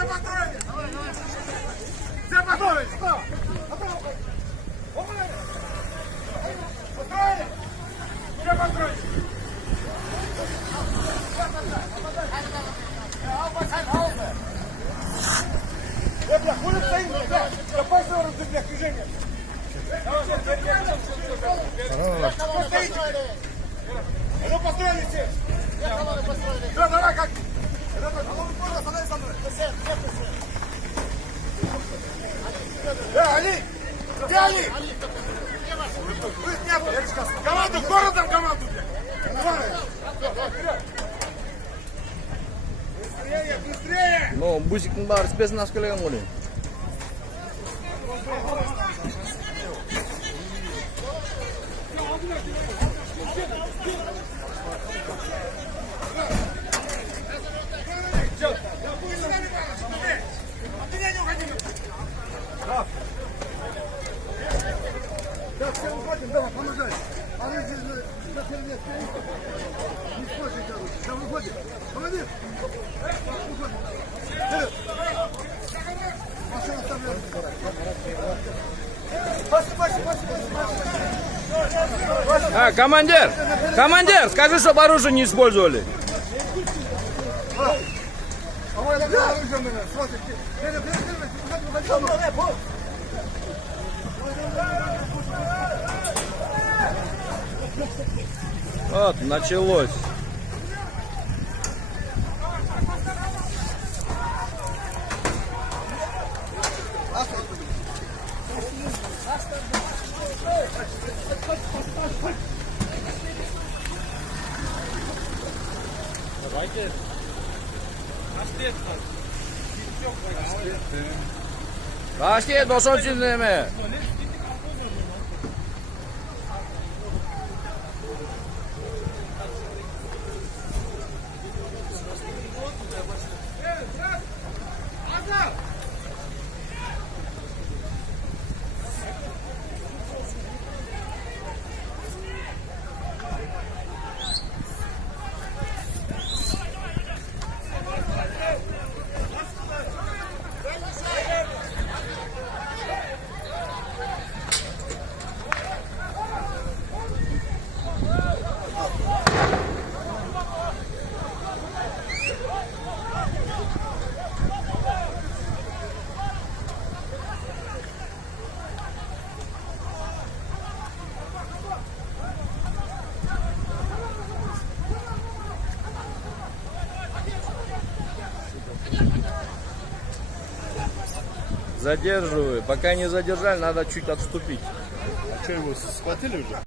Все построили! Все построили! Построили! Все построили! Бля, хули стоим, бля! Давай сразу, бля, движение! Ну построили все! Все, давай, как? Али! Где Али? Команду, городом команду! Быстрее, быстрее! Ну, бусиктің бары спесін аскелеген ғой. Да, все выходим, давай, помогай. А вы здесь на перевес, не скажи, короче. Да, выходим. Помоги. Выходим. Машина оставляем. Командир! Командир, скажи, чтобы оружие не использовали. А вы оружие у меня, смотрите. Вот, началось. Давайте. Kaçtı, 90 mi? Задерживаю. Пока не задержали, надо чуть отступить. А что, его схватили уже?